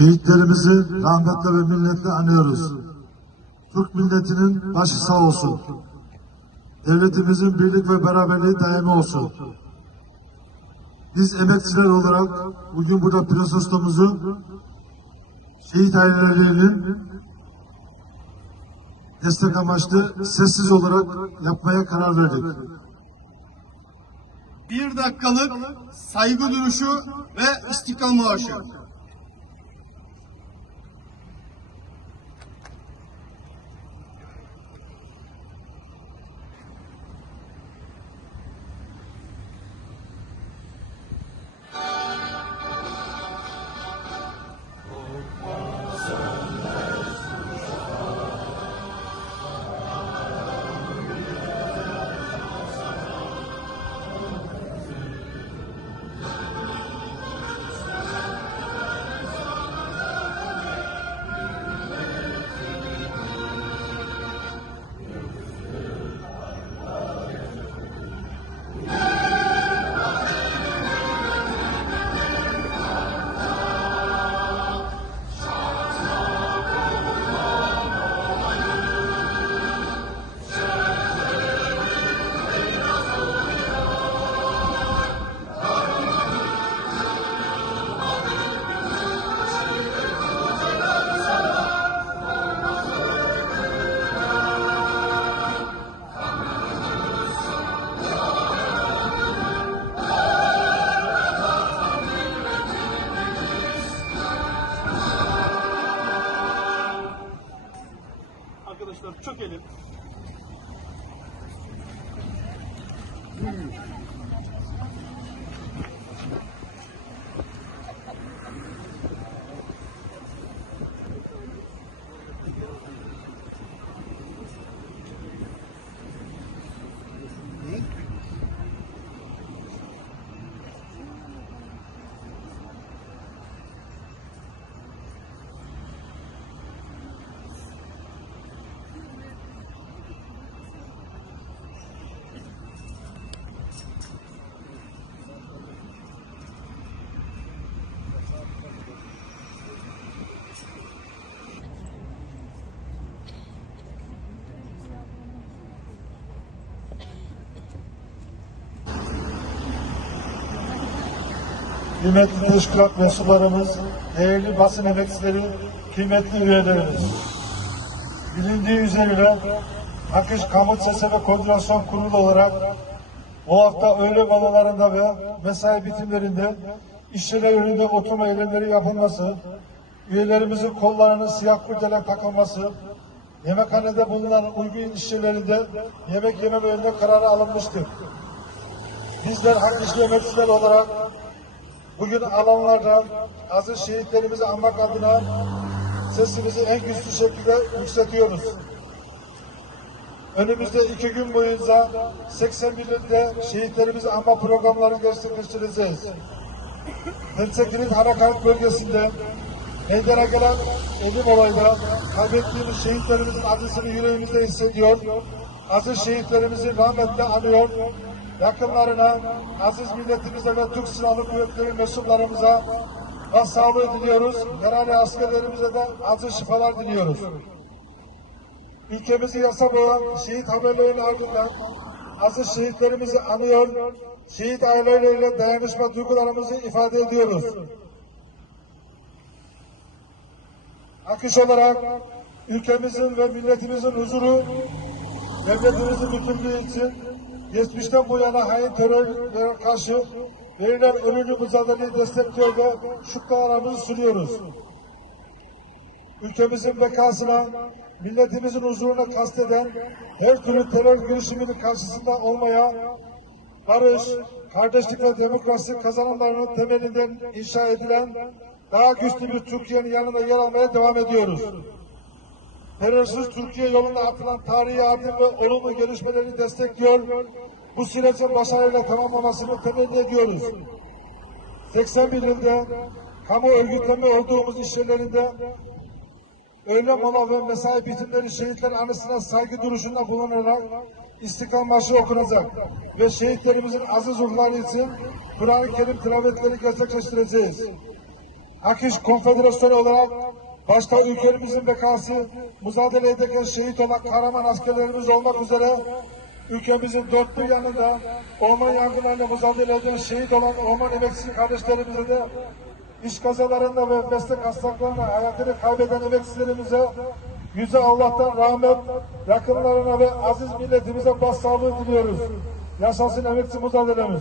Şehitlerimizi rahmetle ve minnetle anıyoruz. Türk milletinin başı sağ olsun. Devletimizin birlik ve beraberliği daimi olsun. Biz emekçiler olarak bugün burada protestomuzu şehit ailelerinin destek amaçlı sessiz olarak yapmaya karar verdik. bir dakikalık saygı duruşu ve istiklal marşı. benim Kıymetli teşkilat mensuplarımız, değerli basın emekçileri, kıymetli üyelerimiz. Bilindiği üzere Akış Kamu ve Koordinasyon Kurulu olarak bu hafta öğle balalarında ve mesai bitimlerinde işçiler önünde oturma eylemleri yapılması, üyelerimizin kollarının siyah kurdele takılması, yemekhanede bulunan uygun işçilerinde yemek yememe yönünde kararı alınmıştır. Bizler hak işçi emekçiler olarak Bugün alanlarda aziz şehitlerimizi anmak adına sesimizi en güçlü şekilde yükseltiyoruz. Önümüzde iki gün boyunca 81 ilde şehitlerimizi anma programlarını gerçekleştireceğiz. Pençekilit Harekat bölgesinde meydana gelen ölüm olayda kaybettiğimiz şehitlerimizin acısını yüreğimizde hissediyor. Aziz şehitlerimizi rahmetle anıyor. Yakınlarına, aziz milletimize ve Türk Silahlı Kuvvetleri mensuplarımıza başsağlığı diliyoruz. Yaralı askerlerimize de acı şifalar diliyoruz. Ülkemizi yasa boğan şehit haberlerinin ardından aziz şehitlerimizi anıyor, şehit aileleriyle dayanışma duygularımızı ifade ediyoruz. Akış olarak ülkemizin ve milletimizin huzuru, devletimizin bütünlüğü için geçmişten bu yana hain terörlere karşı verilen ölümlü mücadeleyi destekliyor ve şükranlarımızı sunuyoruz. Ülkemizin bekasına, milletimizin huzuruna kasteden her türlü terör girişiminin karşısında olmaya, barış, kardeşlik ve demokrasi kazanımlarının temelinden inşa edilen daha güçlü bir Türkiye'nin yanında yer almaya devam ediyoruz. Terörsüz Türkiye yolunda atılan tarihi adım ve olumlu gelişmeleri destekliyor. Bu sürecin başarıyla tamamlamasını temenni ediyoruz. 81 yılda kamu örgütleme olduğumuz iş yerlerinde öğle mola ve mesai bitimleri şehitler anısına saygı duruşunda bulunarak İstiklal Marşı okunacak ve şehitlerimizin aziz ruhları için Kur'an-ı Kerim tilavetleri gerçekleştireceğiz. Akış Konfederasyonu olarak başta ülkemizin bekası mücadele ederken şehit olan kahraman askerlerimiz olmak üzere ülkemizin dört bir yanında orman yangınlarıyla mücadele eden şehit olan orman emekçisi kardeşlerimize de iş kazalarında ve meslek hastalıklarında hayatını kaybeden emekçilerimize Yüce Allah'tan rahmet, yakınlarına ve aziz milletimize başsağlığı diliyoruz. Yaşasın emekçi mücadelemiz.